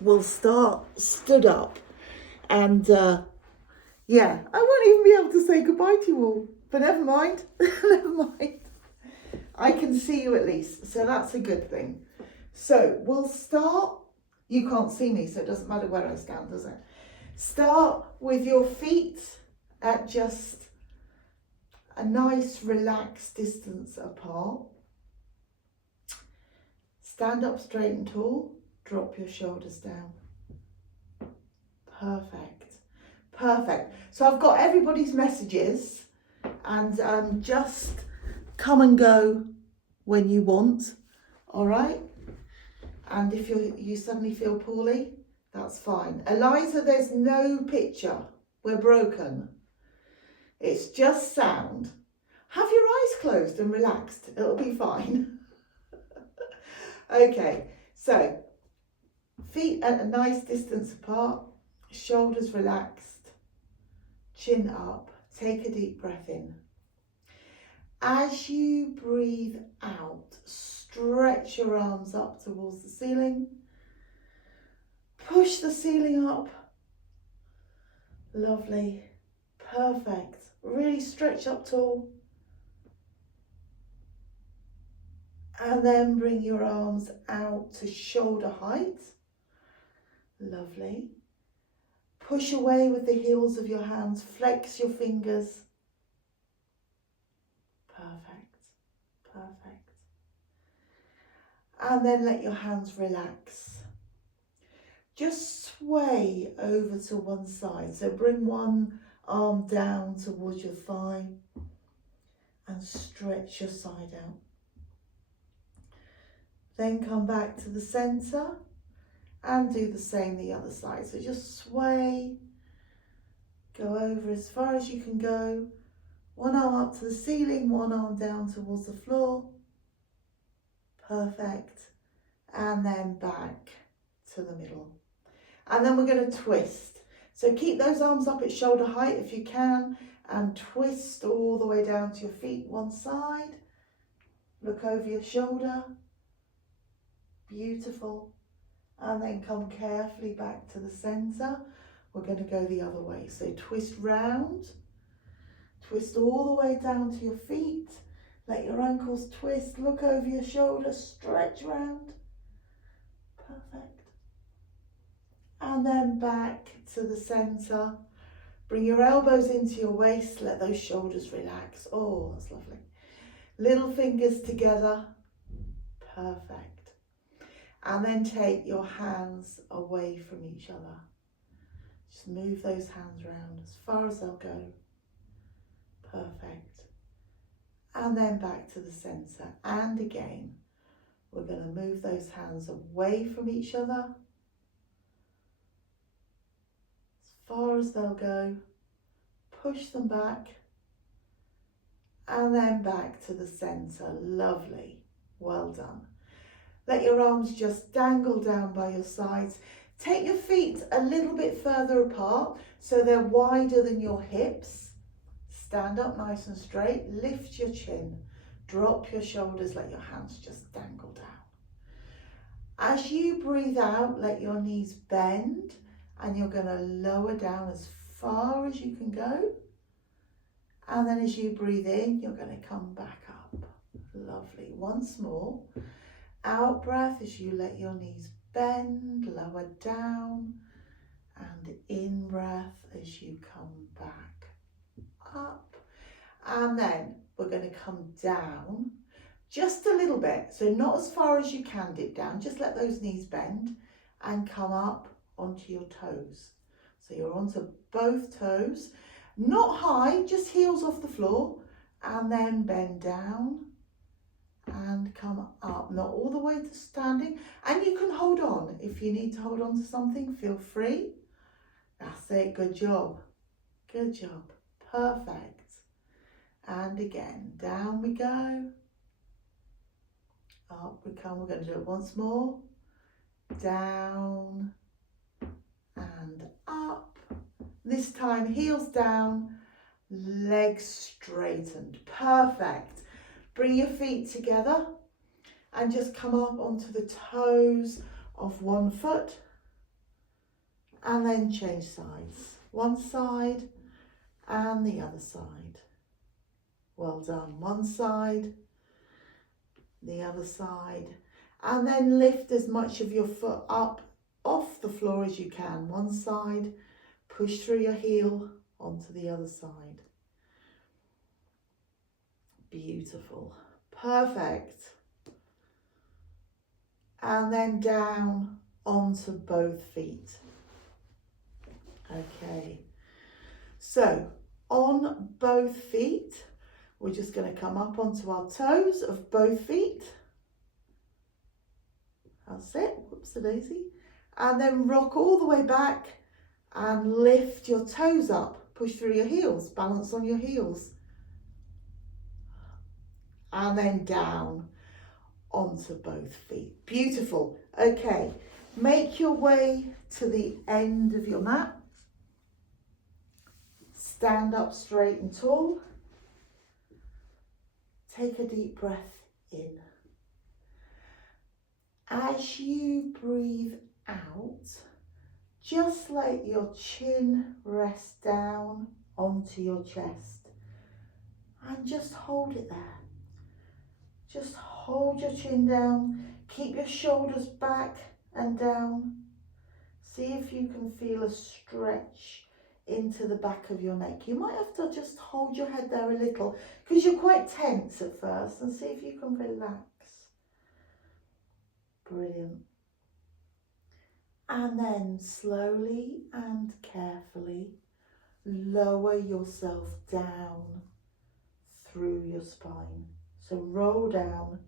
we'll start stood up. And yeah, I won't even be able to say goodbye to you all. But never mind, never mind. I can see you at least, so that's a good thing. So we'll start. You can't see me, so it doesn't matter where I stand, does it? Start with your feet at just a nice relaxed distance apart. Stand up straight and tall. Drop your shoulders down. Perfect. Perfect. So I've got everybody's messages, and just come and go when you want. All right. And if you suddenly feel poorly, that's fine. Eliza, there's no picture. We're broken. It's just sound. Have your eyes closed and relaxed. It'll be fine. Okay, so feet at a nice distance apart, shoulders relaxed, chin up. Take a deep breath in. As you breathe out, stretch your arms up towards the ceiling. Push the ceiling up. Lovely. Perfect. Really stretch up tall. And then bring your arms out to shoulder height. Lovely. Push away with the heels of your hands. Flex your fingers. Perfect. Perfect. And then let your hands relax. Just sway over to one side. So bring one arm down towards your thigh and stretch your side out. Then come back to the center and do the same the other side. So just sway, go over as far as you can go. One arm up to the ceiling, one arm down towards the floor. Perfect. And then back to the middle. And then we're going to twist. So keep those arms up at shoulder height if you can, and twist all the way down to your feet one side. Look over your shoulder. Beautiful. And then come carefully back to the center. We're going to go the other way. So twist round. Twist all the way down to your feet. Let your ankles twist. Look over your shoulder. Stretch round. Perfect. And then back to the center. Bring your elbows into your waist. Let those shoulders relax. Oh, that's lovely. Little fingers together. Perfect. And then take your hands away from each other. Just move those hands around as far as they'll go. Perfect. And then back to the center. And again, we're going to move those hands away from each other. As far as they'll go. Push them back. And then back to the center. Lovely. Well done. Let your arms just dangle down by your sides. Take your feet a little bit further apart so they're wider than your hips. Stand up nice and straight. Lift your chin. Drop your shoulders. Let your hands just dangle down. As you breathe out, let your knees bend, and you're going to lower down as far as you can go. And then as you breathe in, you're going to come back up. Lovely. Once more. Out breath as you let your knees bend, lower down, and in breath as you come back up. And then we're going to come down just a little bit, so not as far as you can dip down, just let those knees bend and come up onto your toes. So you're onto both toes, not high, just heels off the floor, and then bend down and come up, not all the way to standing. And you can hold on. If you need to hold on to something, feel free. That's it, good job. Good job, perfect. And again, down we go. Up we come, we're going to do it once more. Down and up. This time, heels down, legs straightened, perfect. Bring your feet together and just come up onto the toes of one foot. and then change sides. One side and the other side. Well done. One side, the other side, and then lift as much of your foot up off the floor as you can. One side, push through your heel onto the other side. Beautiful. Perfect. And then down onto both feet. Okay. So on both feet, we're just going to come up onto our toes of both feet. That's it. Whoops-a-daisy. And then rock all the way back and lift your toes up. Push through your heels. Balance on your heels. And then down onto both feet. Beautiful. Okay. Make your way to the end of your mat. Stand up straight and tall. Take a deep breath in. As you breathe out, just let your chin rest down onto your chest and just hold it there. Just hold your chin down, keep your shoulders back and down. See if you can feel a stretch into the back of your neck. You might have to just hold your head there a little because you're quite tense at first, and see if you can relax. Brilliant. And then slowly and carefully lower yourself down through your spine. So roll down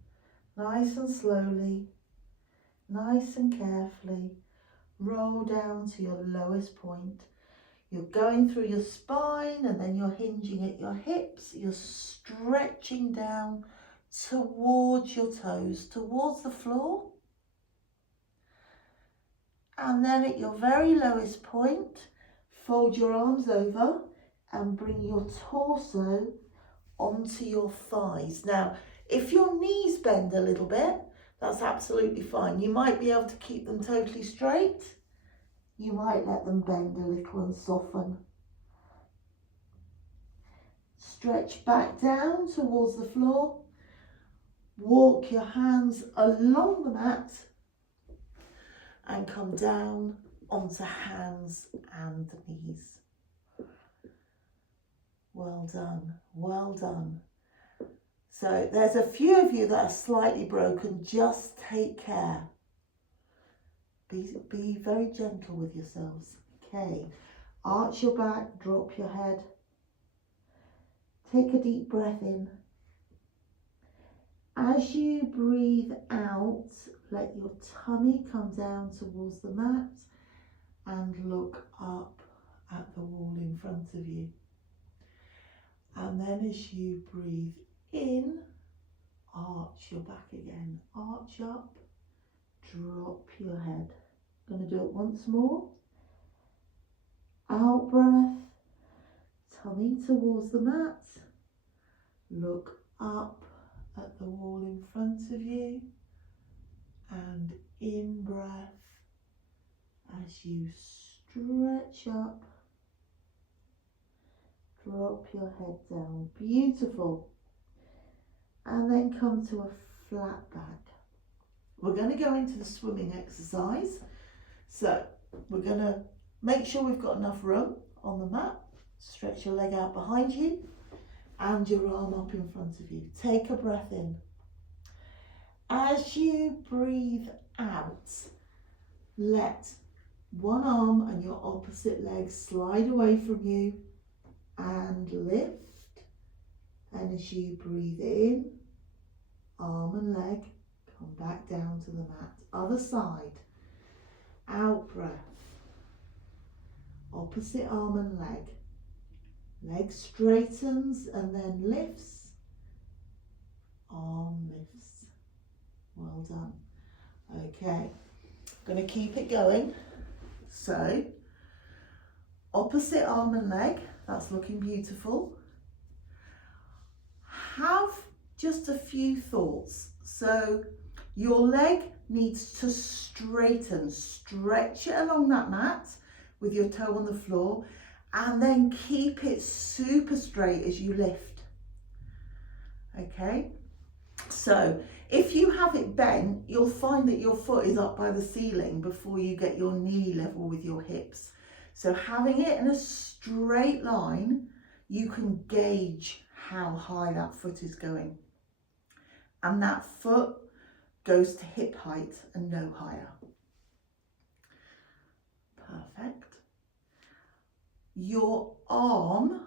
nice and slowly, nice and carefully. Roll down to your lowest point. You're going through your spine and then you're hinging at your hips. You're stretching down towards your toes, towards the floor. And then at your very lowest point, fold your arms over and bring your torso onto your thighs. Now, if your knees bend a little bit, that's absolutely fine. You might be able to keep them totally straight. You might let them bend a little and soften. Stretch back down towards the floor. Walk your hands along the mat and come down onto hands and knees. Well done, well done. So there's a few of you that are slightly broken. Just take care. Be very gentle with yourselves. Okay, arch your back, drop your head. Take a deep breath in. As you breathe out, let your tummy come down towards the mat and look up at the wall in front of you. And then as you breathe in, arch your back again. Arch up, drop your head. I'm going to do it once more. Out breath, tummy towards the mat. Look up at the wall in front of you. And in breath, as you stretch up, drop your head down. Beautiful. And then come to a flat back. We're going to go into the swimming exercise. So we're going to make sure we've got enough room on the mat. Stretch your leg out behind you and your arm up in front of you. Take a breath in. As you breathe out, let one arm and your opposite leg slide away from you and lift. And as you breathe in, arm and leg come back down to the mat. Other side. Out breath. Opposite arm and leg. Leg straightens and then lifts. Arm lifts. Well done. Okay, going to keep it going. So, opposite arm and leg. That's looking beautiful. Have just a few thoughts. So, your leg needs to straighten. Stretch it along that mat. with your toe on the floor, and then keep it super straight as you lift. Okay, so if you have it bent, you'll find that your foot is up by the ceiling before you get your knee level with your hips. So having it in a straight line, you can gauge how high that foot is going. And that foot goes to hip height and no higher. Perfect. Your arm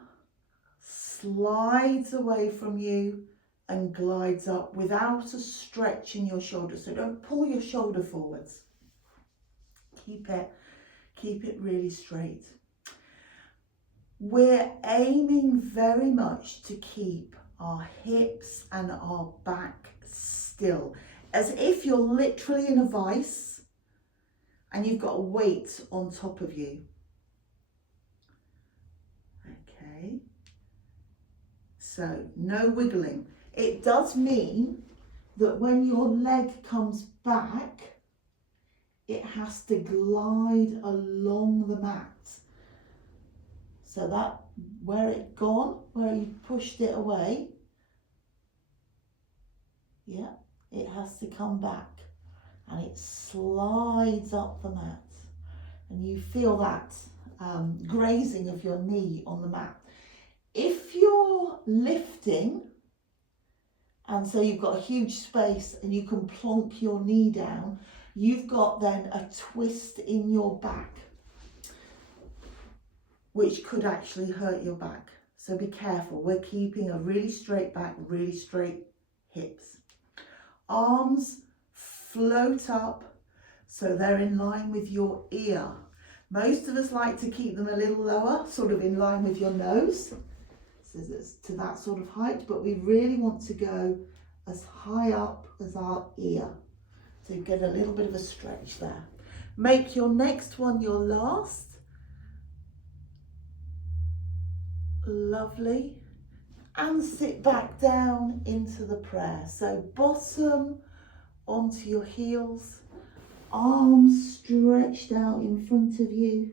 slides away from you and glides up without a stretch in your shoulder. So don't pull your shoulder forwards. Keep it really straight. We're aiming very much to keep our hips and our back still, as if you're literally in a vice and you've got a weight on top of you. Okay, so no wiggling. It does mean that when your leg comes back, it has to glide along the mat. So that where it gone, where you pushed it away, yeah, it has to come back and it slides up the mat. And you feel that grazing of your knee on the mat. If you're lifting, and so you've got a huge space and you can plonk your knee down, you've got then a twist in your back, which could actually hurt your back. So be careful. We're keeping a really straight back, really straight hips. Arms float up so they're in line with your ear. Most of us like to keep them a little lower, sort of in line with your nose, so it's to that sort of height, but we really want to go as high up as our ear. So you get a little bit of a stretch there. Make your next one your last. Lovely. And sit back down into the prayer. So bottom onto your heels, arms stretched out in front of you,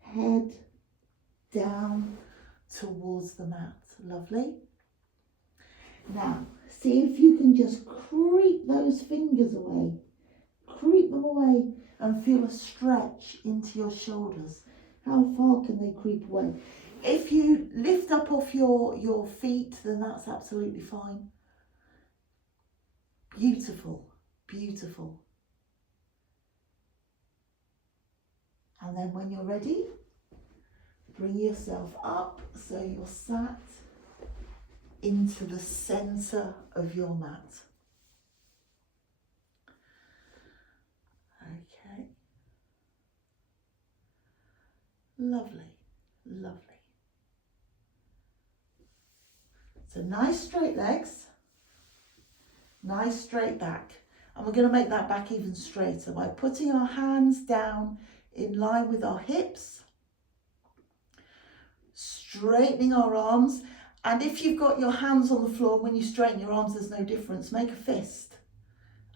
head down towards the mat. Lovely. Now, see if you can just creep those fingers away. Creep them away and feel a stretch into your shoulders. How far can they creep away? If you lift up off your feet, then that's absolutely fine. Beautiful, beautiful. And then when you're ready, bring yourself up so you're sat into the center of your mat. Okay. Lovely, lovely. So nice straight legs, nice straight back. And we're going to make that back even straighter by putting our hands down in line with our hips, straightening our arms. And if you've got your hands on the floor, when you straighten your arms, there's no difference. Make a fist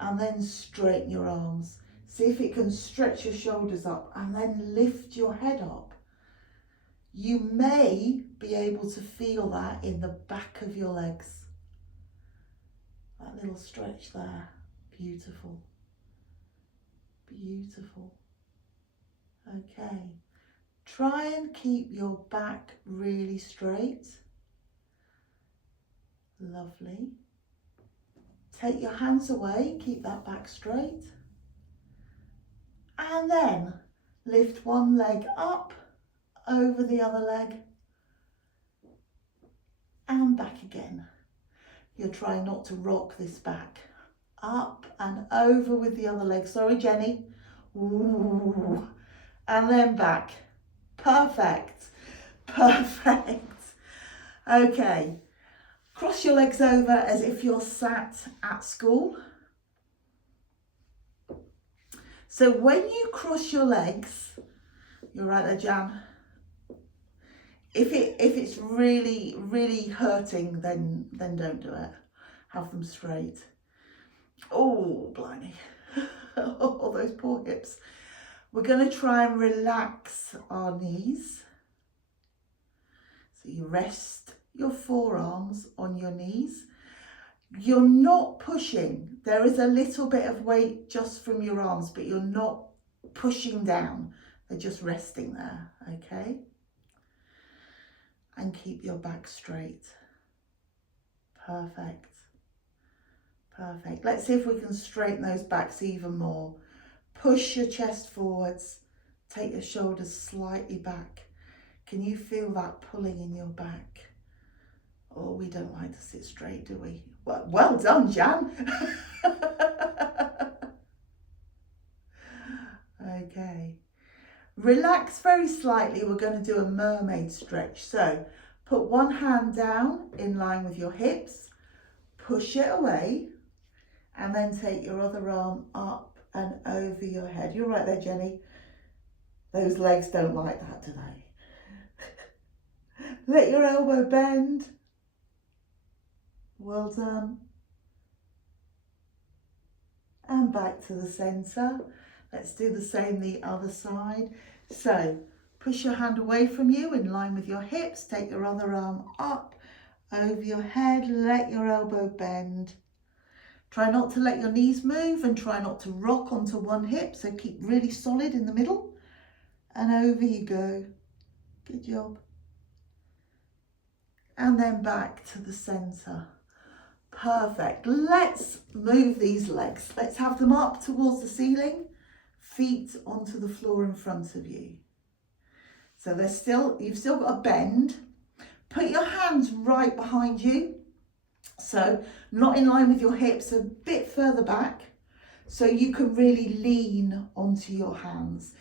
and then straighten your arms. See if it can stretch your shoulders up and then lift your head up. You may be able to feel that in the back of your legs. That little stretch there. Beautiful. Beautiful. Okay. Try and keep your back really straight. Lovely. Take your hands away, keep that back straight. And then lift one leg up over the other leg and back again. You're trying not to rock this back. Up and over with the other leg. Sorry, Jenny. Ooh. And then back. Perfect. Perfect. Okay. Cross your legs over as if you're sat at school. So when you cross your legs, you're right there, Jan. If it's really, really hurting, then don't do it. Have them straight. Oh, blimey. Oh, those poor hips. We're going to try and relax our knees. So you rest your forearms on your knees. You're not pushing. There is a little bit of weight just from your arms, but you're not pushing down. They're just resting there, okay? And keep your back straight. Perfect. Perfect. Let's see if we can straighten those backs even more. Push your chest forwards. Take your shoulders slightly back. Can you feel that pulling in your back? Oh, we don't like to sit straight, do we? Well done, Jan. Okay. Relax very slightly. We're going to do a mermaid stretch. So put one hand down in line with your hips. Push it away. And then take your other arm up and over your head. You're right there, Jenny. Those legs don't like that, do they? Let your elbow bend. Well done. And back to the centre. Let's do the same the other side. So push your hand away from you in line with your hips. Take your other arm up over your head. Let your elbow bend. Try not to let your knees move and try not to rock onto one hip. So keep really solid in the middle. And over you go. Good job. And then back to the centre. Perfect. Let's move these legs. Let's have them up towards the ceiling. Feet onto the floor in front of you. So you've still got a bend. Put your hands right behind you. So not in line with your hips, a bit further back. So you can really lean onto your hands.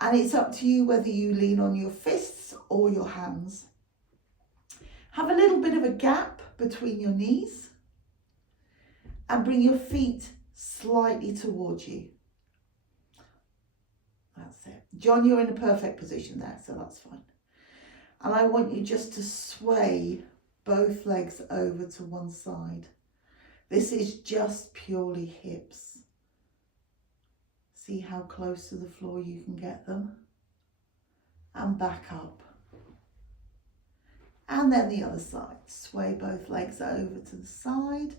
And it's up to you whether you lean on your fists or your hands. Have a little bit of a gap between your knees. And bring your feet slightly towards you. That's it. John, you're in a perfect position there, so that's fine. And I want you just to sway both legs over to one side. This is just purely hips. See how close to the floor you can get them. And back up. And then the other side. Sway both legs over to the side.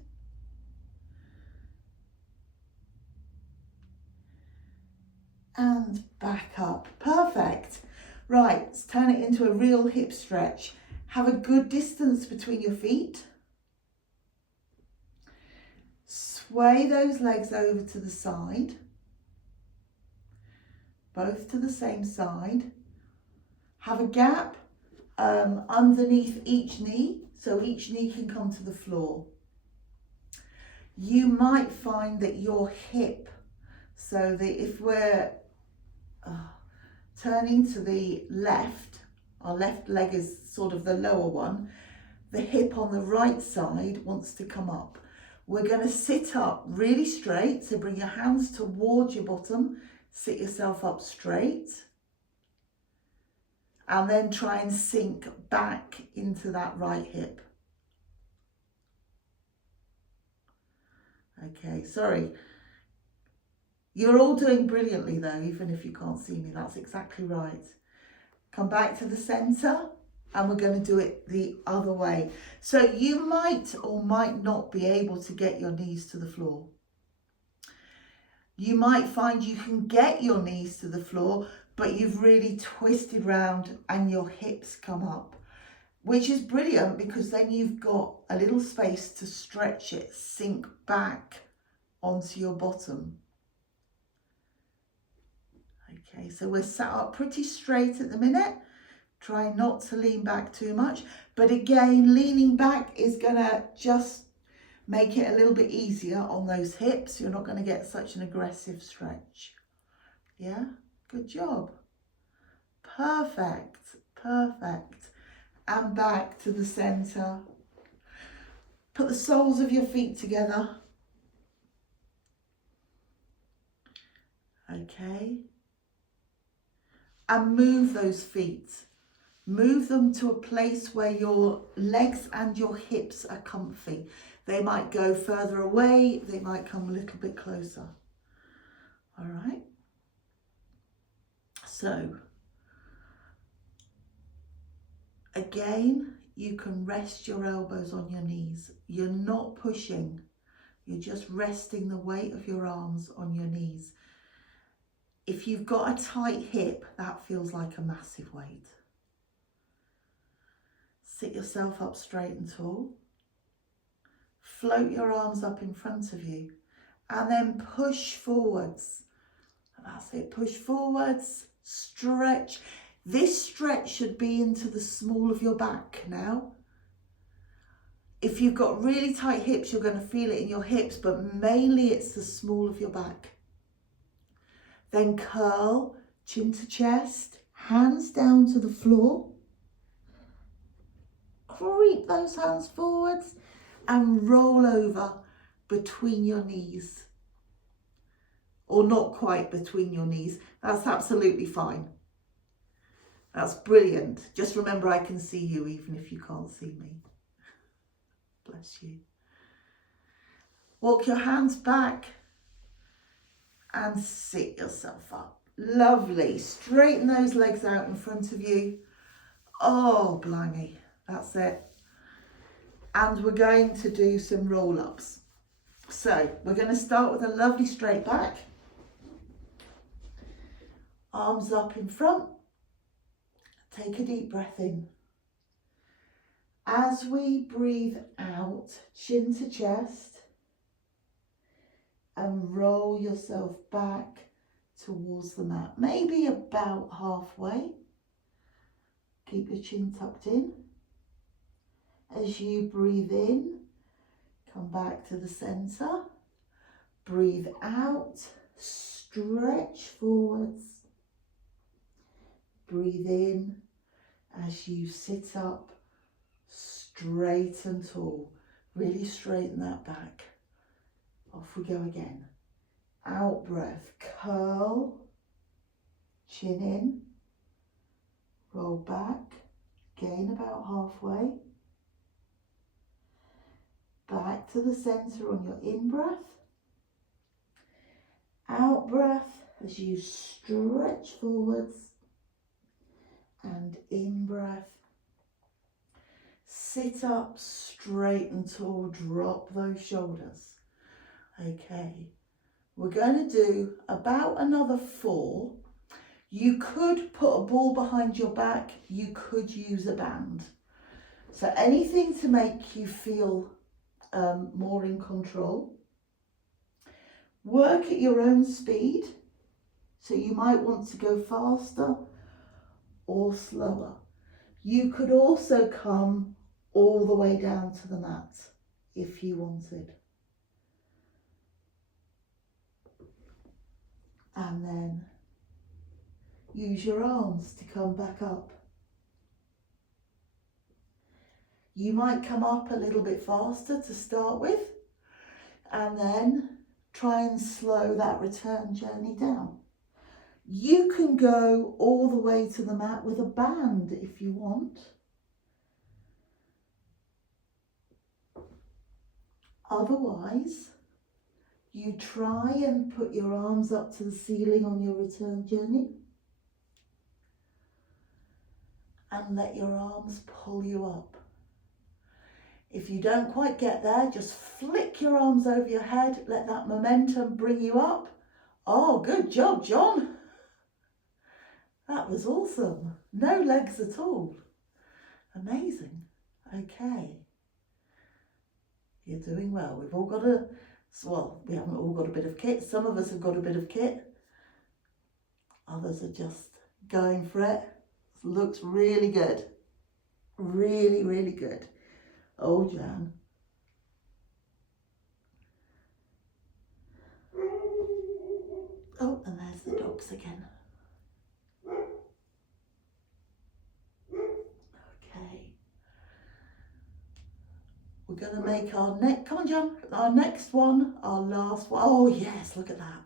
And back up. Perfect. Right, let's turn it into a real hip stretch. Have a good distance between your feet. Sway those legs over to the side. Both to the same side. Have a gap underneath each knee, so each knee can come to the floor. You might find that your hip, so that if we're turning to the left, our left leg is sort of the lower one, the hip on the right side wants to come up. We're going to sit up really straight, so bring your hands towards your bottom, sit yourself up straight, and then try and sink back into that right hip. Okay, sorry. You're all doing brilliantly though, even if you can't see me, that's exactly right. Come back to the centre and we're going to do it the other way. So you might or might not be able to get your knees to the floor. You might find you can get your knees to the floor, but you've really twisted round and your hips come up, which is brilliant because then you've got a little space to stretch it, sink back onto your bottom. Okay, so we're sat up pretty straight at the minute. Try not to lean back too much, but again, leaning back is gonna just make it a little bit easier on those hips. You're not gonna get such an aggressive stretch. Yeah, good job. Perfect, perfect. And back to the center. Put the soles of your feet together. Okay. And move those feet. Move them to a place where your legs and your hips are comfy. They might go further away, they might come a little bit closer. All right. So again, you can rest your elbows on your knees. You're not pushing, you're just resting the weight of your arms on your knees. If you've got a tight hip, that feels like a massive weight. Sit yourself up straight and tall. Float your arms up in front of you and then push forwards. That's it, push forwards, stretch. This stretch should be into the small of your back now. If you've got really tight hips, you're going to feel it in your hips, but mainly it's the small of your back. Then curl, chin to chest, hands down to the floor. Creep those hands forwards and roll over between your knees. Or not quite between your knees. That's absolutely fine. That's brilliant. Just remember, I can see you even if you can't see me. Bless you. Walk your hands back and sit yourself up. Lovely. Straighten those legs out in front of you. Oh, blimey. That's it. And we're going to do some roll-ups. So we're going to start with a lovely straight back. Arms up in front. Take a deep breath in. As we breathe out, chin to chest, and roll yourself back towards the mat. Maybe about halfway. Keep your chin tucked in. As you breathe in, come back to the center. Breathe out, stretch forwards. Breathe in as you sit up, straight and tall. Really straighten that back. Off we go again. Out breath, curl, chin in, roll back, gain about halfway. Back to the center on your in breath. Out breath as you stretch forwards. And in breath. Sit up straight and tall, drop those shoulders. Okay, we're going to do about another 4. You could put a ball behind your back, you could use a band. So anything to make you feel more in control. Work at your own speed. So you might want to go faster or slower. You could also come all the way down to the mat if you wanted. And then use your arms to come back up. You might come up a little bit faster to start with, and then try and slow that return journey down. You can go all the way to the mat with a band if you want. Otherwise, you try and put your arms up to the ceiling on your return journey and let your arms pull you up. If you don't quite get there, just flick your arms over your head, let that momentum bring you up. Oh, good job, John. That was awesome. No legs at all. Amazing. Okay. You're doing well. We've all got we haven't all got a bit of kit. Some of us have got a bit of kit. Others are just going for it. It looks really good. Really, really good. Oh, Jan. Oh, and there's the dogs again. Okay. We're going to make our come on, John, our next one, our last one. Oh, yes, look at that.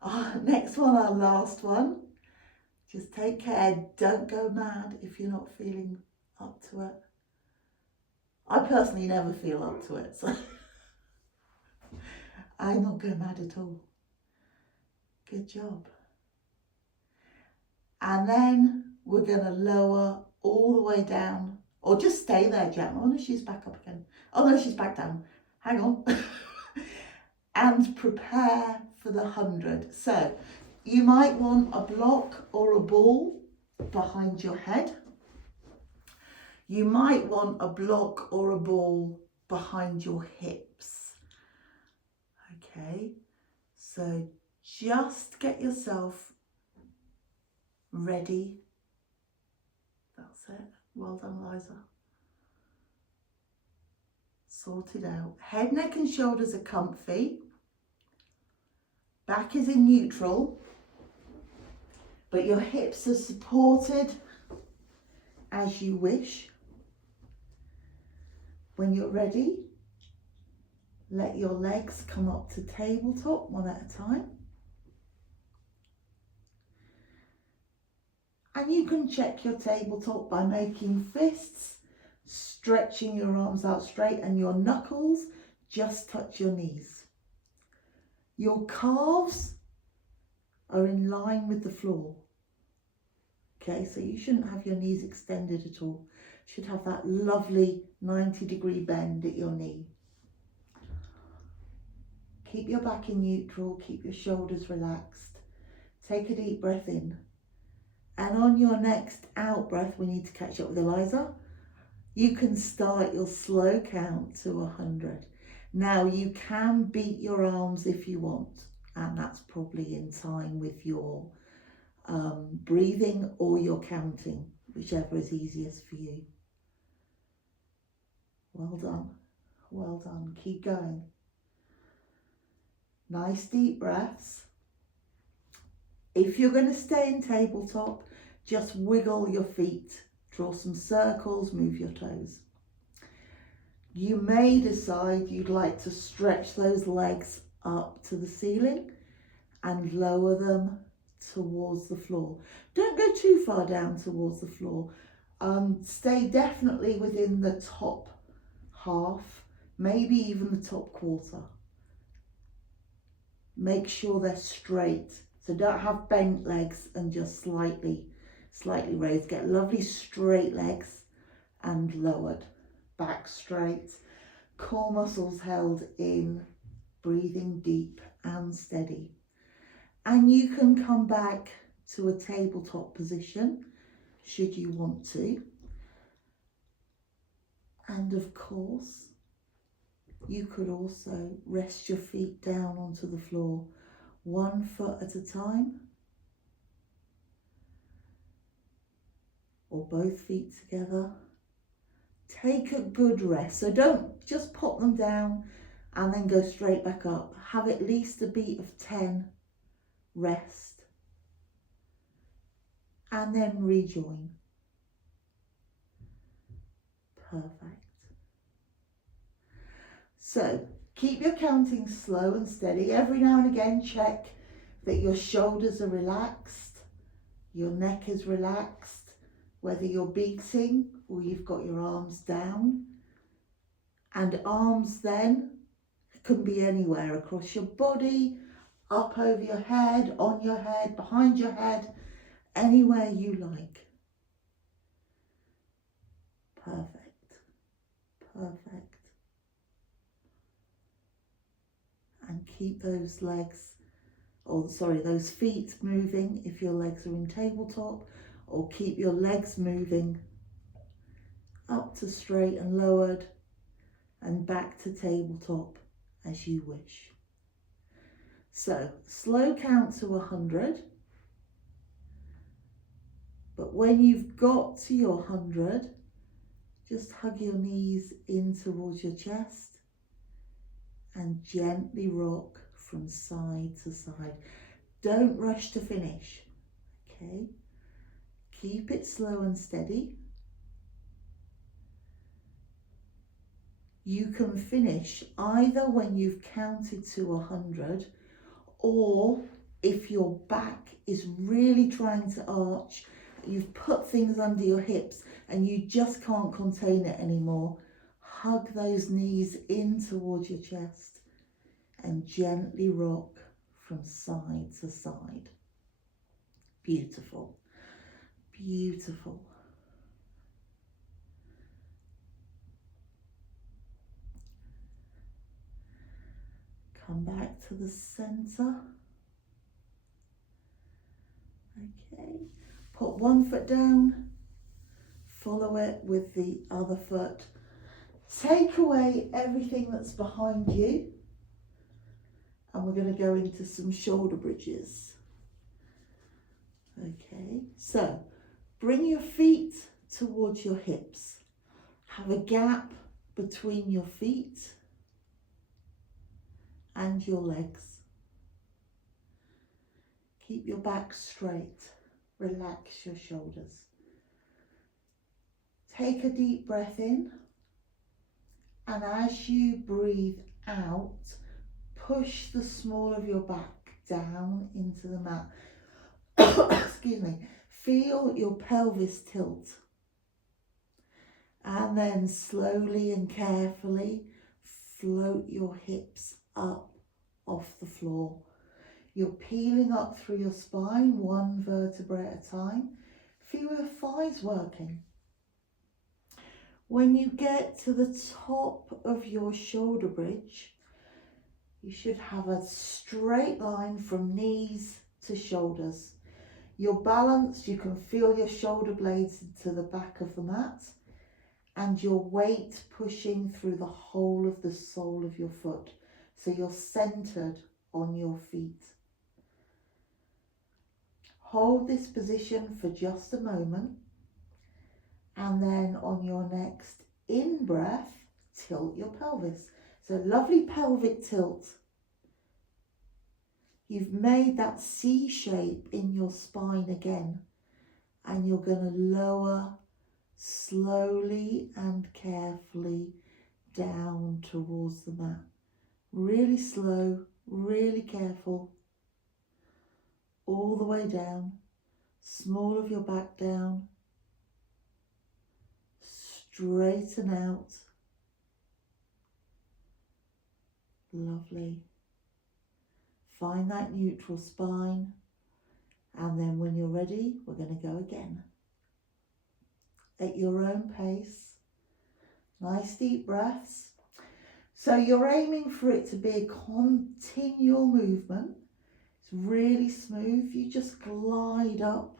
Our next one, our last one. Just take care. Don't go mad if you're not feeling up to it. I personally never feel up to it, so I'm not going mad at all. Good job. And then we're going to lower all the way down, or just stay there, Gemma. Oh no, she's back up again. Oh no, she's back down. Hang on. And prepare for the 100. So you might want a block or a ball behind your head. You might want a block or a ball behind your hips. Okay, so just get yourself ready. That's it. Well done, Liza. Sorted out. Head, neck and shoulders are comfy. Back is in neutral, but your hips are supported as you wish. When you're ready, let your legs come up to tabletop one at a time. And you can check your tabletop by making fists, stretching your arms out straight, and your knuckles just touch your knees. Your calves are in line with the floor. Okay, so you shouldn't have your knees extended at all. You should have that lovely 90-degree bend at your knee. Keep your back in neutral, keep your shoulders relaxed. Take a deep breath in. And on your next out breath, we need to catch up with Eliza. You can start your slow count to 100. Now you can beat your arms if you want, and that's probably in time with your breathing or your counting, whichever is easiest for you. Well done, well done. Keep going. Nice deep breaths. If you're going to stay in tabletop, just wiggle your feet, draw some circles, move your toes. You may decide you'd like to stretch those legs up to the ceiling and lower them towards the floor. Don't go too far down towards the floor. Stay definitely within the top half, maybe even the top quarter. Make sure they're straight. So don't have bent legs and just slightly raised. Get lovely straight legs and lowered. Back straight. Core muscles held in. Breathing deep and steady. And you can come back to a tabletop position should you want to. And of course, you could also rest your feet down onto the floor, 1 foot at a time, or both feet together. Take a good rest. So don't just pop them down and then go straight back up. Have at least a beat of 10, rest, and then rejoin. Perfect. So keep your counting slow and steady. Every now and again check that your shoulders are relaxed, your neck is relaxed, whether you're beating or you've got your arms down. And arms then can be anywhere across your body, up over your head, on your head, behind your head, anywhere you like. Perfect, perfect. And keep those those feet moving if your legs are in tabletop, or keep your legs moving up to straight and lowered and back to tabletop as you wish. So slow count to 100, but when you've got to your 100, just hug your knees in towards your chest and gently rock from side to side. Don't rush to finish, okay? Keep it slow and steady. You can finish either when you've counted to 100, or if your back is really trying to arch, you've put things under your hips and you just can't contain it anymore, hug those knees in towards your chest and gently rock from side to side. Beautiful. Beautiful. Come back to the center. Okay. Put one foot down, follow it with the other foot. Take away everything that's behind you, and we're going to go into some shoulder bridges. Okay, so bring your feet towards your hips. Have a gap between your feet and your legs. Keep your back straight. Relax your shoulders. Take a deep breath in, and as you breathe out, push the small of your back down into the mat. Excuse me. Feel your pelvis tilt. And then slowly and carefully float your hips up off the floor. You're peeling up through your spine, one vertebrae at a time. Feel your thighs working. When you get to the top of your shoulder bridge, you should have a straight line from knees to shoulders. You're balanced, you can feel your shoulder blades into the back of the mat, and your weight pushing through the whole of the sole of your foot. So you're centered on your feet. Hold this position for just a moment, and then on your next in-breath, tilt your pelvis. So lovely pelvic tilt. You've made that C shape in your spine again, and you're going to lower slowly and carefully down towards the mat. Really slow, really careful. All the way down, small of your back down, straighten out. Lovely. Find that neutral spine, and then when you're ready, we're going to go again. At your own pace, nice deep breaths. So you're aiming for it to be a continual movement. It's really smooth. You just glide up.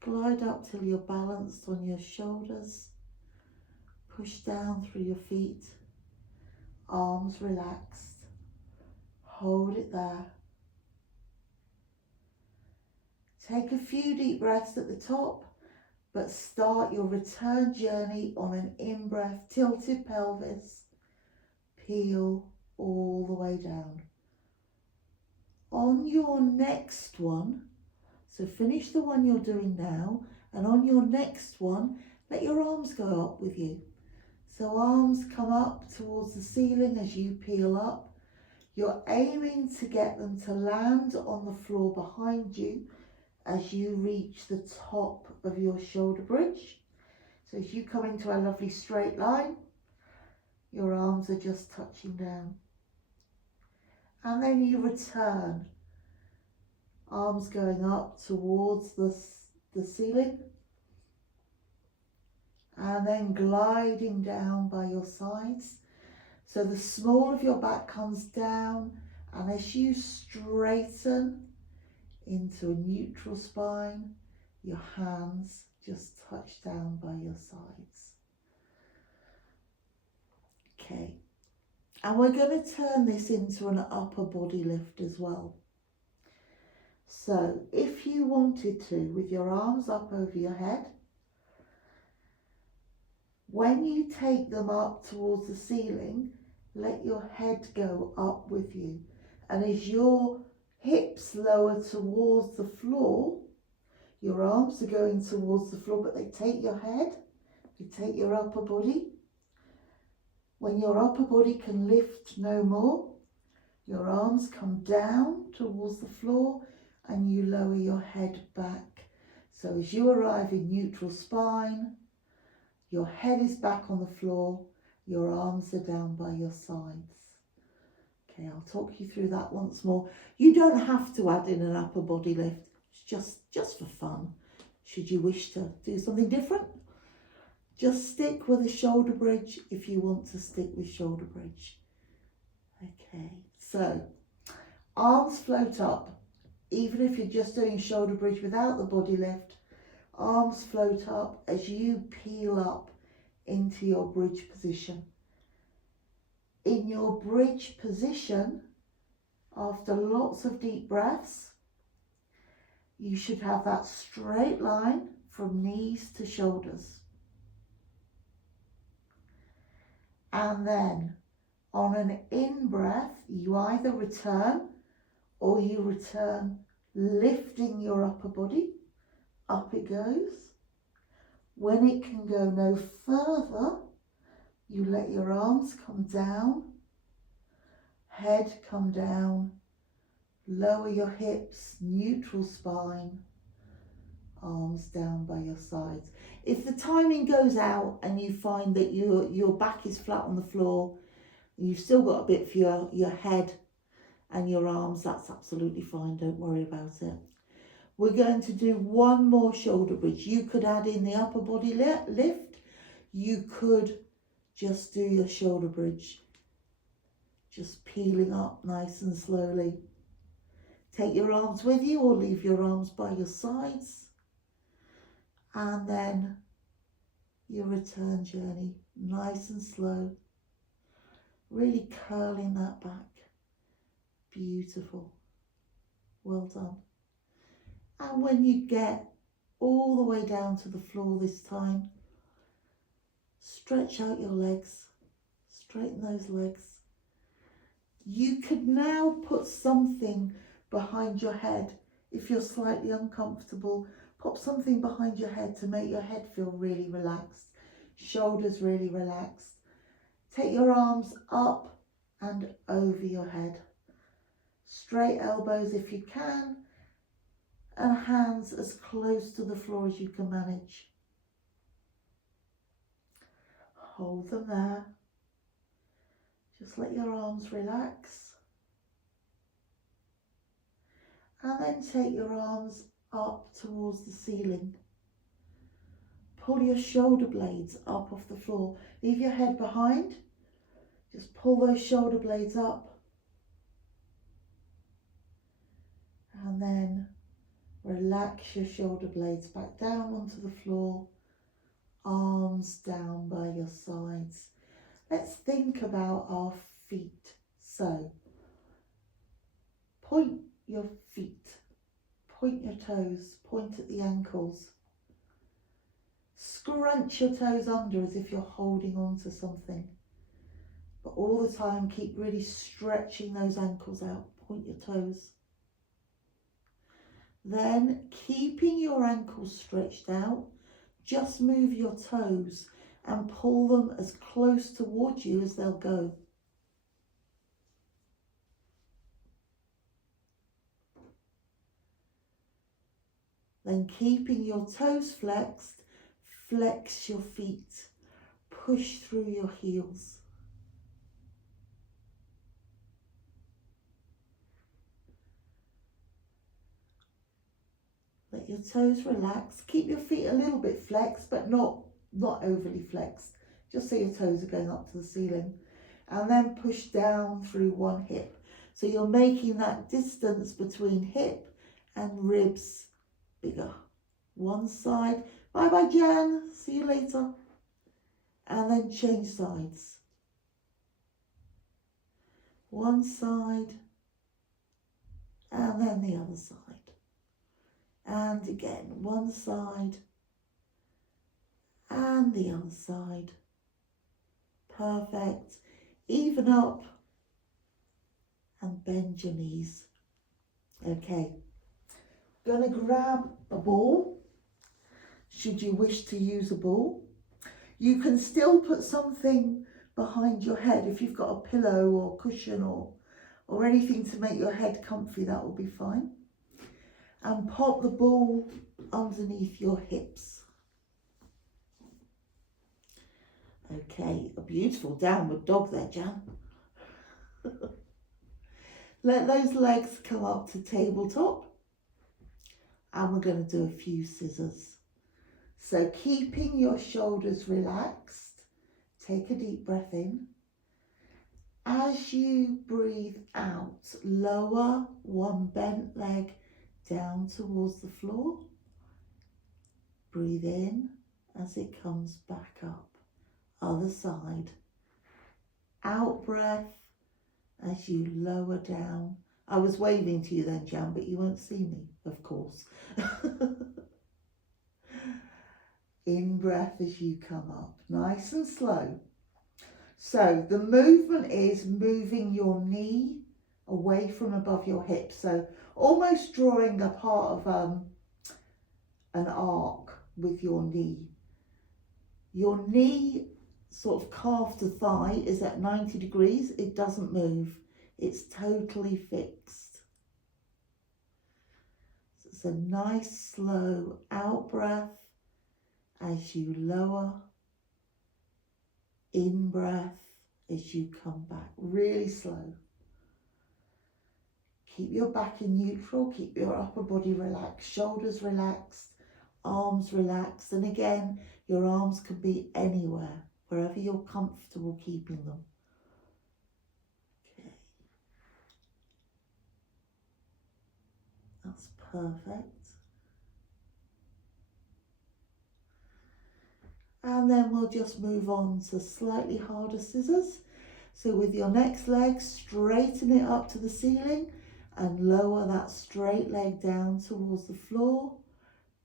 Glide up till you're balanced on your shoulders. Push down through your feet. Arms relaxed. Hold it there. Take a few deep breaths at the top, but start your return journey on an in-breath, tilted pelvis. Peel all the way down. On your next one, so finish the one you're doing now, and on your next one, let your arms go up with you. So arms come up towards the ceiling as you peel up. You're aiming to get them to land on the floor behind you as you reach the top of your shoulder bridge. So as you come into a lovely straight line, your arms are just touching down. And then you return. Arms going up towards the ceiling. And then gliding down by your sides. So the small of your back comes down, and as you straighten into a neutral spine, your hands just touch down by your sides. Okay, and we're going to turn this into an upper body lift as well. So if you wanted to, with your arms up over your head, when you take them up towards the ceiling, let your head go up with you. And as your hips lower towards the floor, your arms are going towards the floor, but they take your head, you take your upper body. When your upper body can lift no more, your arms come down towards the floor and you lower your head back. So as you arrive in neutral spine, your head is back on the floor, your arms are down by your sides. Okay, I'll talk you through that once more. You don't have to add in an upper body lift. It's just for fun. Should you wish to do something different, just stick with a shoulder bridge if you want to stick with shoulder bridge. Okay, so arms float up. Even if you're just doing shoulder bridge without the body lift, arms float up as you peel up into your bridge position. In your bridge position, after lots of deep breaths, you should have that straight line from knees to shoulders. And then on an in-breath, you either return or you return lifting your upper body. Up it goes. When it can go no further, you let your arms come down, head come down, lower your hips, neutral spine, arms down by your sides. If the timing goes out and you find that your back is flat on the floor, you've still got a bit for your head and your arms, that's absolutely fine, don't worry about it. We're going to do one more shoulder bridge. You could add in the upper body lift. You could just do your shoulder bridge. Just peeling up nice and slowly. Take your arms with you or leave your arms by your sides. And then your return journey, nice and slow. Really curling that back. Beautiful. Well done. And when you get all the way down to the floor this time, stretch out your legs, straighten those legs. You could now put something behind your head. If you're slightly uncomfortable, pop something behind your head to make your head feel really relaxed, shoulders really relaxed. Take your arms up and over your head. Straight elbows if you can, and hands as close to the floor as you can manage. Hold them there. Just let your arms relax. And then take your arms up towards the ceiling. Pull your shoulder blades up off the floor. Leave your head behind. Just pull those shoulder blades up. And then relax your shoulder blades back down onto the floor, arms down by your sides. Let's think about our feet. So, point your feet, point your toes, point at the ankles. Scrunch your toes under as if you're holding on to something. But all the time, keep really stretching those ankles out. Point your toes. Then, keeping your ankles stretched out, just move your toes and pull them as close towards you as they'll go. Then, keeping your toes flexed, flex your feet. Push through your heels. Let your toes relax. Keep your feet a little bit flexed, but not overly flexed. Just so your toes are going up to the ceiling. And then push down through one hip. So you're making that distance between hip and ribs bigger. One side. Bye-bye, Jen. See you later. And then change sides. One side. And then the other side. And again, one side and the other side. Perfect. Even up and bend your knees. Okay, gonna grab a ball, should you wish to use a ball. You can still put something behind your head. If you've got a pillow or cushion or anything to make your head comfy, that will be fine. And pop the ball underneath your hips. Okay, a beautiful downward dog there, Jan. Let those legs come up to tabletop. And we're going to do a few scissors. So keeping your shoulders relaxed, take a deep breath in. As you breathe out, lower one bent leg down towards the floor. Breathe in as it comes back up. Other side. Out breath as you lower down. I was waving to you then, Jan, but you won't see me, of course. In breath as you come up, nice and slow. So the movement is moving your knee away from above your hip. So almost drawing a part of an arc with your knee. Your knee, sort of calf to thigh, is at 90 degrees. It doesn't move. It's totally fixed. So it's a nice slow out breath as you lower. In breath as you come back, really slow. Keep your back in neutral, keep your upper body relaxed, shoulders relaxed, arms relaxed, and again, your arms can be anywhere, wherever you're comfortable keeping them. Okay. That's perfect. And then we'll just move on to slightly harder scissors. So with your next leg, straighten it up to the ceiling and lower that straight leg down towards the floor.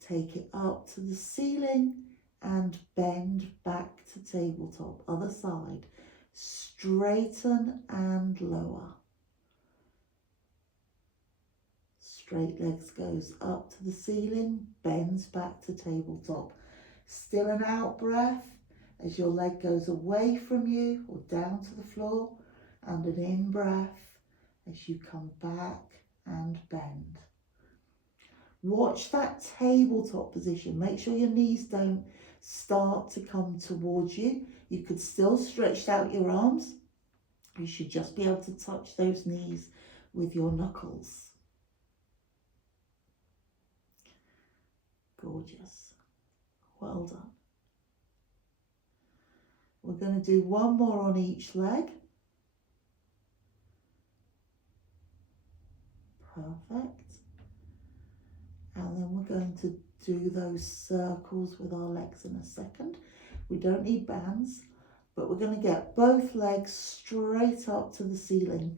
Take it up to the ceiling and bend back to tabletop. Other side. Straighten and lower. Straight legs goes up to the ceiling, bends back to tabletop. Still an out breath as your leg goes away from you or down to the floor, and an in breath as you come back and bend. Watch that tabletop position. Make sure your knees don't start to come towards you. You could still stretch out your arms. You should just be able to touch those knees with your knuckles. Gorgeous. Well done. We're going to do one more on each leg. Perfect. And then we're going to do those circles with our legs in a second. We don't need bands, but we're going to get both legs straight up to the ceiling.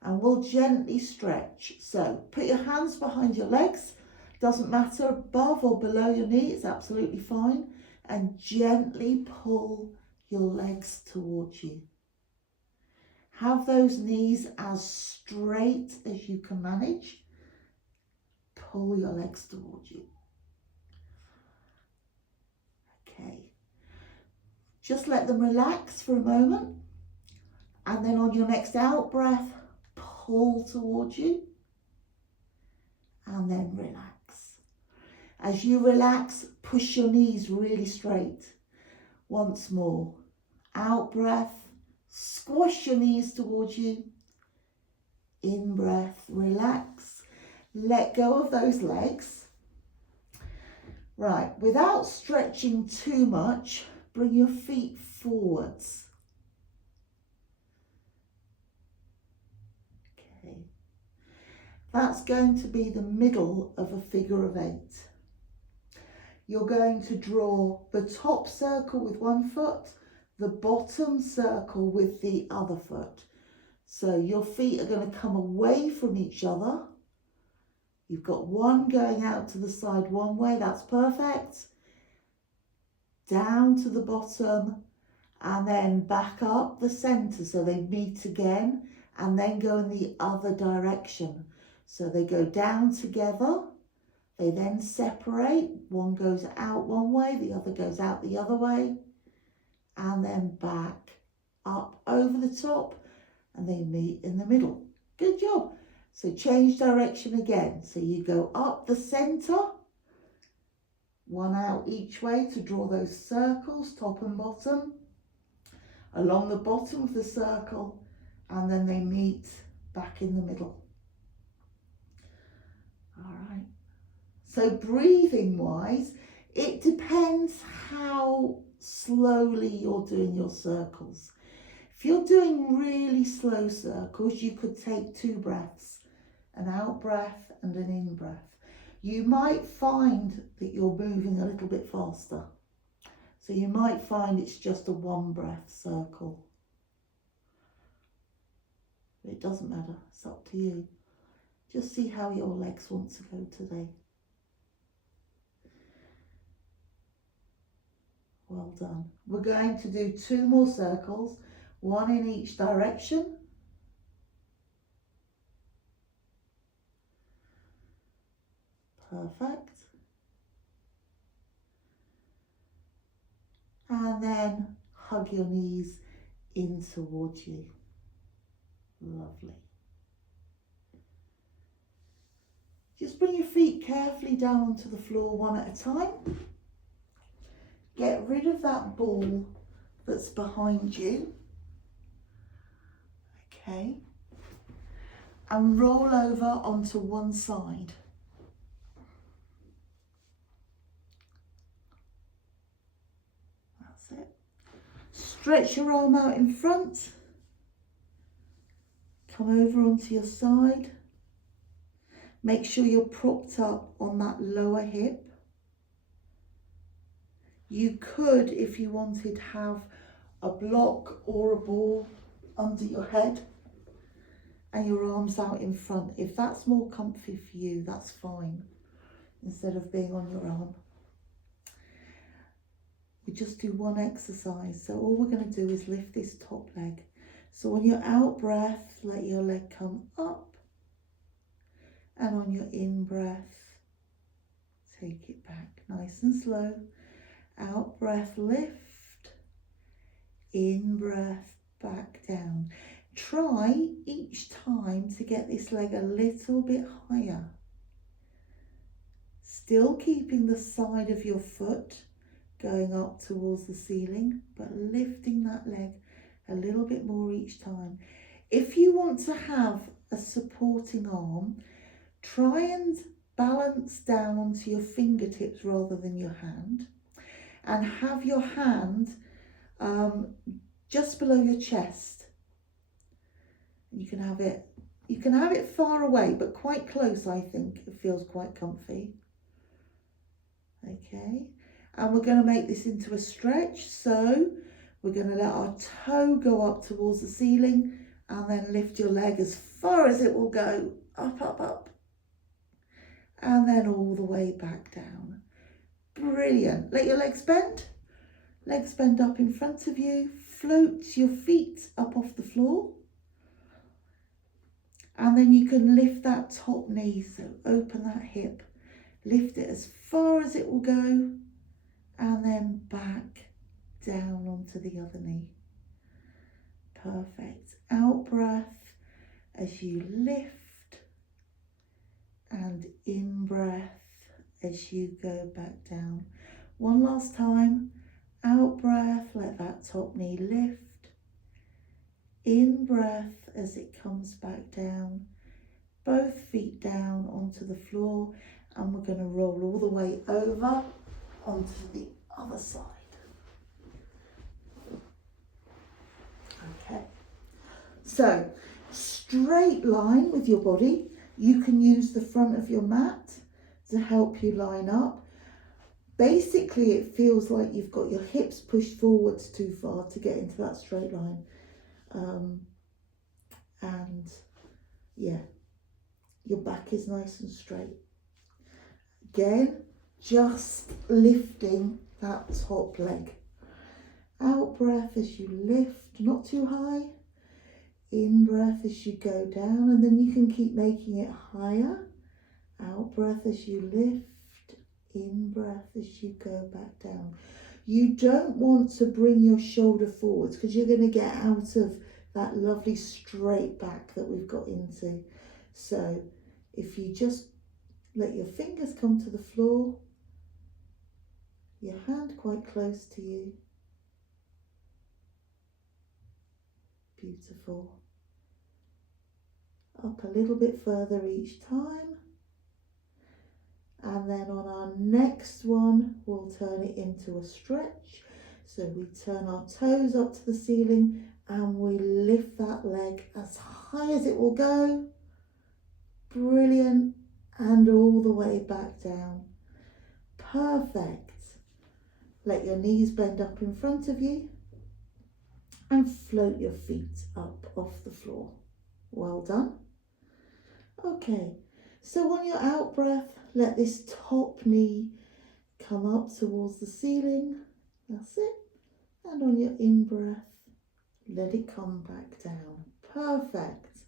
And we'll gently stretch. So put your hands behind your legs. Doesn't matter above or below your knee, it's absolutely fine. And gently pull your legs towards you. Have those knees as straight as you can manage. Pull your legs towards you. Okay. Just let them relax for a moment. And then on your next out breath, pull towards you. And then relax. As you relax, push your knees really straight. Once more. Out breath, squash your knees towards you. In breath, relax. Let go of those legs. Right, without stretching too much, bring your feet forwards. Okay. That's going to be the middle of a figure of 8. You're going to draw the top circle with one foot, the bottom circle with the other foot. So your feet are going to come away from each other. You've got one going out to the side one way, that's perfect. Down to the bottom and then back up the centre so they meet again and then go in the other direction. So they go down together. They then separate, one goes out one way, the other goes out the other way, and then back, up over the top, and they meet in the middle. Good job. So change direction again. So you go up the centre, one out each way to draw those circles, top and bottom, along the bottom of the circle, and then they meet back in the middle. All right. So breathing wise, it depends how slowly you're doing your circles. If you're doing really slow circles, you could take 2 breaths, an out breath and an in breath. You might find that you're moving a little bit faster. So you might find it's just a 1 breath circle. But it doesn't matter, it's up to you. Just see how your legs want to go today. Well done. We're going to do 2 more circles, 1 in each direction. Perfect. And then hug your knees in towards you. Lovely. Just bring your feet carefully down onto the floor, 1 at a time. Get rid of that ball that's behind you. Okay. And roll over onto one side. That's it. Stretch your arm out in front. Come over onto your side. Make sure you're propped up on that lower hip. You could, if you wanted, have a block or a ball under your head and your arms out in front. If that's more comfy for you, that's fine, instead of being on your arm. We just do 1 exercise. So all we're going to do is lift this top leg. So on your out breath, let your leg come up. And on your in breath, take it back nice and slow. Out breath, lift. In breath, back down. Try each time to get this leg a little bit higher. Still keeping the side of your foot going up towards the ceiling, but lifting that leg a little bit more each time. If you want to have a supporting arm, try and balance down onto your fingertips rather than your hand, and have your hand just below your chest. You can have it far away, but quite close. I think it feels quite comfy. Okay, and we're going to make this into a stretch. So we're going to let our toe go up towards the ceiling, and then lift your leg as far as it will go, up, up, up. And then all the way back down. Brilliant. Let your legs bend. Legs bend up in front of you. Float your feet up off the floor. And then you can lift that top knee. So open that hip. Lift it as far as it will go. And then back down onto the other knee. Perfect. Out breath as you lift. And in breath as you go back down. 1 last time. Out breath, let that top knee lift. In breath as it comes back down. Both feet down onto the floor, and we're going to roll all the way over onto the other side. Okay. So, straight line with your body. You can use the front of your mat to help you line up. Basically, it feels like you've got your hips pushed forwards too far to get into that straight line. And yeah, your back is nice and straight. Again, just lifting that top leg. Out breath as you lift, not too high. In breath as you go down, and then you can keep making it higher. Out breath as you lift. In breath as you go back down. You don't want to bring your shoulder forwards because you're going to get out of that lovely straight back that we've got into. So if you just let your fingers come to the floor, your hand quite close to you. Beautiful. up a little bit further each time. And then on our next one, we'll turn it into a stretch. So we turn our toes up to the ceiling and we lift that leg as high as it will go. Brilliant. And all the way back down. Perfect. Let your knees bend up in front of you and float your feet up off the floor. Well done. Okay, so on your out breath, let this top knee come up towards the ceiling. That's it. And on your in breath, let it come back down. Perfect.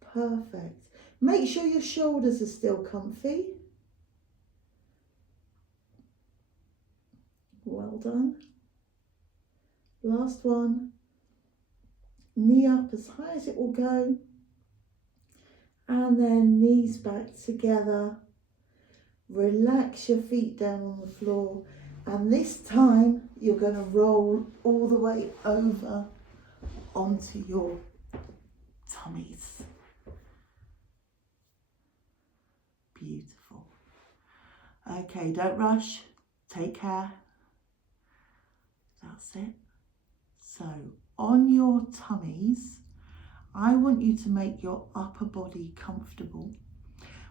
Perfect. Make sure your shoulders are still comfy. Well done. Last one. Knee up as high as it will go. And then knees back together. Relax your feet down on the floor. And this time you're going to roll all the way over onto your tummies. Beautiful. Okay, don't rush. Take care. That's it. So on your tummies, I want you to make your upper body comfortable.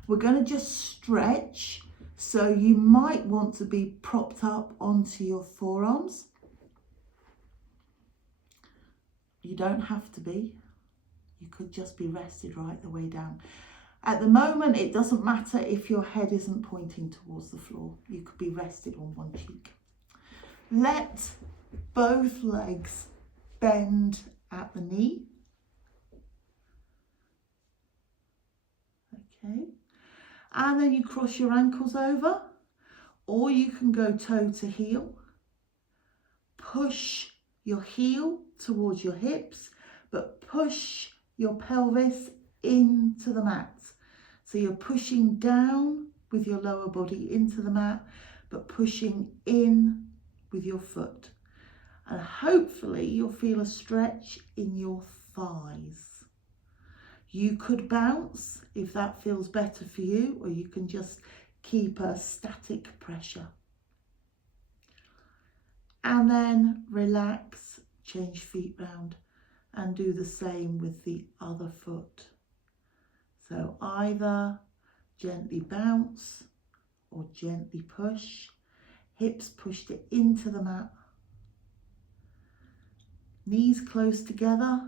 We're going to just stretch, so you might want to be propped up onto your forearms. You don't have to be. You could just be rested right the way down. At the moment, it doesn't matter if your head isn't pointing towards the floor. You could be rested on one cheek. Let both legs bend at the knee. Okay. And then you cross your ankles over, or you can go toe to heel. Push your heel towards your hips, but push your pelvis into the mat. So you're pushing down with your lower body into the mat, but pushing in with your foot. And hopefully you'll feel a stretch in your thighs. You could bounce if that feels better for you, or you can just keep a static pressure. And then relax, change feet round, and do the same with the other foot. So either gently bounce or gently push. Hips pushed it into the mat. Knees close together.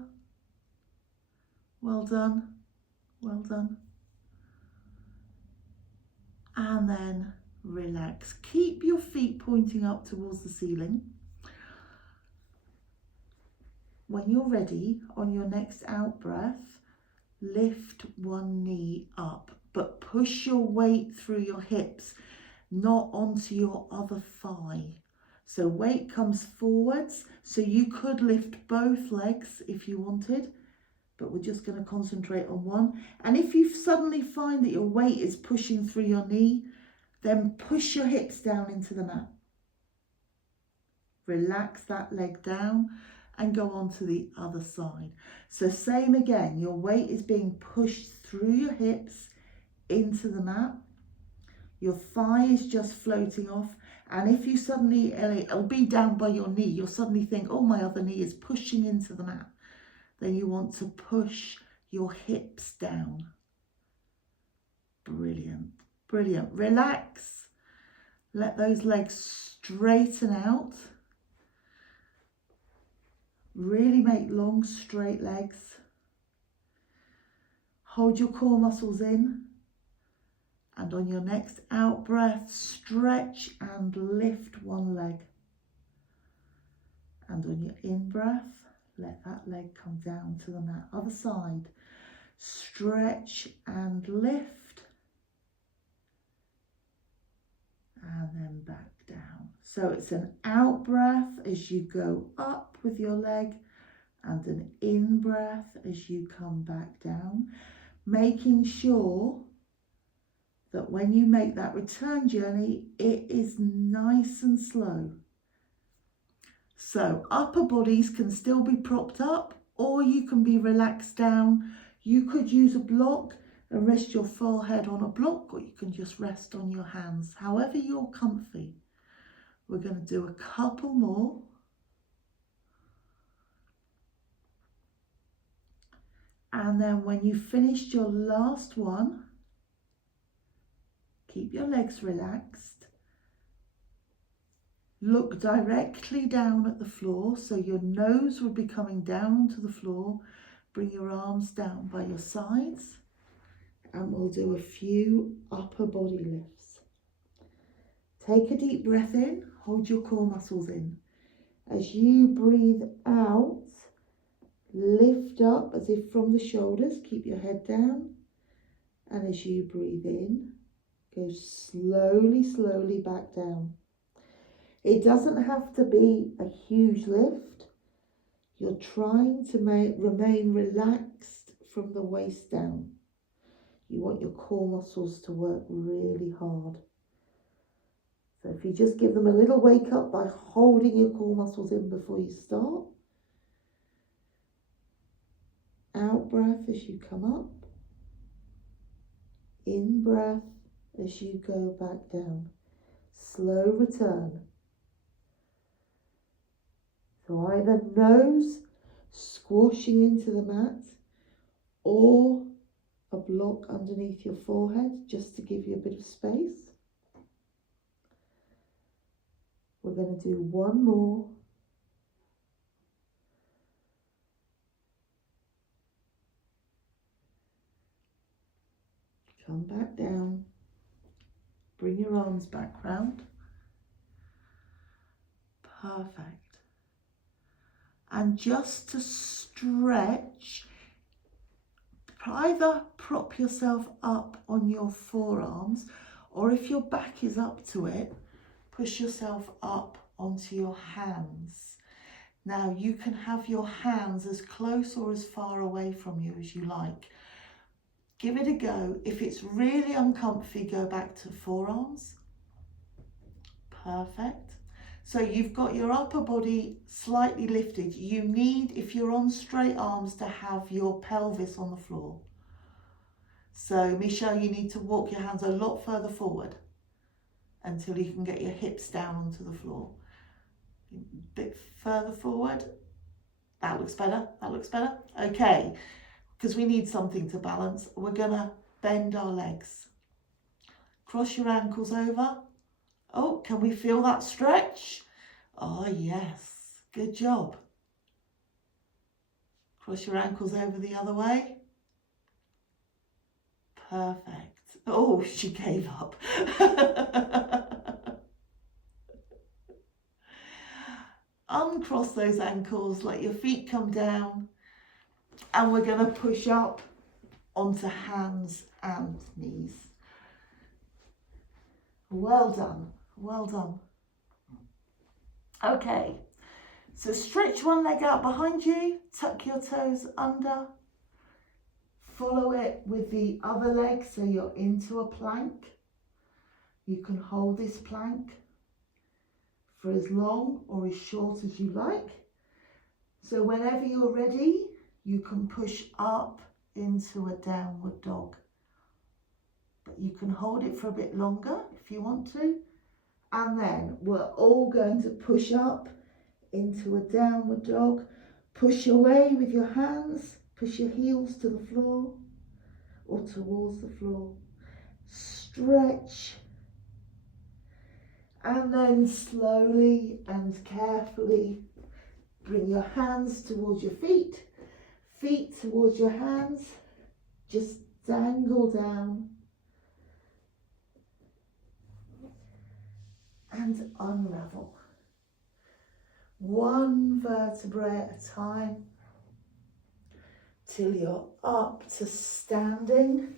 Well done, well done. And then relax. Keep your feet pointing up towards the ceiling. When you're ready, on your next out breath, lift one knee up, but push your weight through your hips, not onto your other thigh. So weight comes forwards, so you could lift both legs if you wanted, but we're just going to concentrate on one. And if you suddenly find that your weight is pushing through your knee, then push your hips down into the mat. Relax that leg down and go on to the other side. So same again, your weight is being pushed through your hips into the mat. Your thigh is just floating off. And if you suddenly, it'll be down by your knee, you'll suddenly think, oh, my other knee is pushing into the mat. Then you want to push your hips down. Brilliant, brilliant. Relax. Let those legs straighten out. Really make long, straight legs. Hold your core muscles in. And on your next out breath, stretch and lift one leg. And on your in breath, let that leg come down to the mat. Other side. Stretch and lift. And then back down. So it's an out breath as you go up with your leg, and an in breath as you come back down, making sure that when you make that return journey, it is nice and slow. So upper bodies can still be propped up, or you can be relaxed down. You could use a block and rest your forehead on a block, or you can just rest on your hands, however you're comfy. We're going to do a couple more. And then when you've finished your last one, keep your legs relaxed. Look directly down at the floor, so your nose will be coming down to the floor. Bring your arms down by your sides, and we'll do a few upper body lifts. Take a deep breath in, hold your core muscles in. As you breathe out, lift up as if from the shoulders, keep your head down. And as you breathe in, go slowly, slowly back down. It doesn't have to be a huge lift. You're trying to remain relaxed from the waist down. You want your core muscles to work really hard. So if you just give them a little wake up by holding your core muscles in before you start. Out breath as you come up. In breath as you go back down. Slow return. So either nose squashing into the mat or a block underneath your forehead just to give you a bit of space. We're going to do one more. Come back down. Bring your arms back round. Perfect. And just to stretch, either prop yourself up on your forearms, or if your back is up to it, push yourself up onto your hands. Now you can have your hands as close or as far away from you as you like. Give it a go. If it's really uncomfy, go back to forearms. Perfect. So you've got your upper body slightly lifted. You need, if you're on straight arms, to have your pelvis on the floor. So Michelle, you need to walk your hands a lot further forward until you can get your hips down onto the floor. A bit further forward. That looks better. That looks better. Okay, because we need something to balance. We're gonna bend our legs. Cross your ankles over. Oh, can we feel that stretch? Oh, yes. Good job. Cross your ankles over the other way. Perfect. Oh, she gave up. Uncross those ankles, let your feet come down, and we're going to push up onto hands and knees. Well done. Well done. Okay, so stretch one leg out behind you, tuck your toes under, follow it with the other leg so you're into a plank. You can hold this plank for as long or as short as you like. So whenever you're ready, you can push up into a downward dog. But you can hold it for a bit longer if you want to. And then we're all going to push up into a downward dog. Push away with your hands. Push your heels to the floor or towards the floor. Stretch. And then slowly and carefully bring your hands towards your feet. Feet towards your hands. Just dangle down. And unravel. One vertebrae at a time till you're up to standing,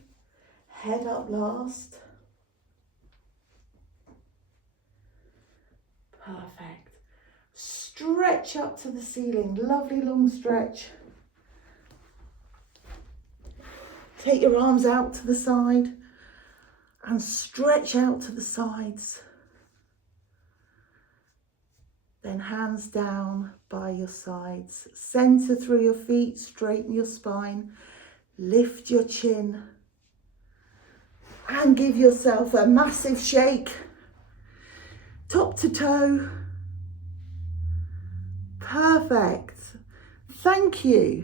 head up last. Perfect. Stretch up to the ceiling, lovely long stretch. Take your arms out to the side and stretch out to the sides. Then hands down by your sides. Center through your feet, straighten your spine. Lift your chin and give yourself a massive shake, top to toe. Perfect. Thank you.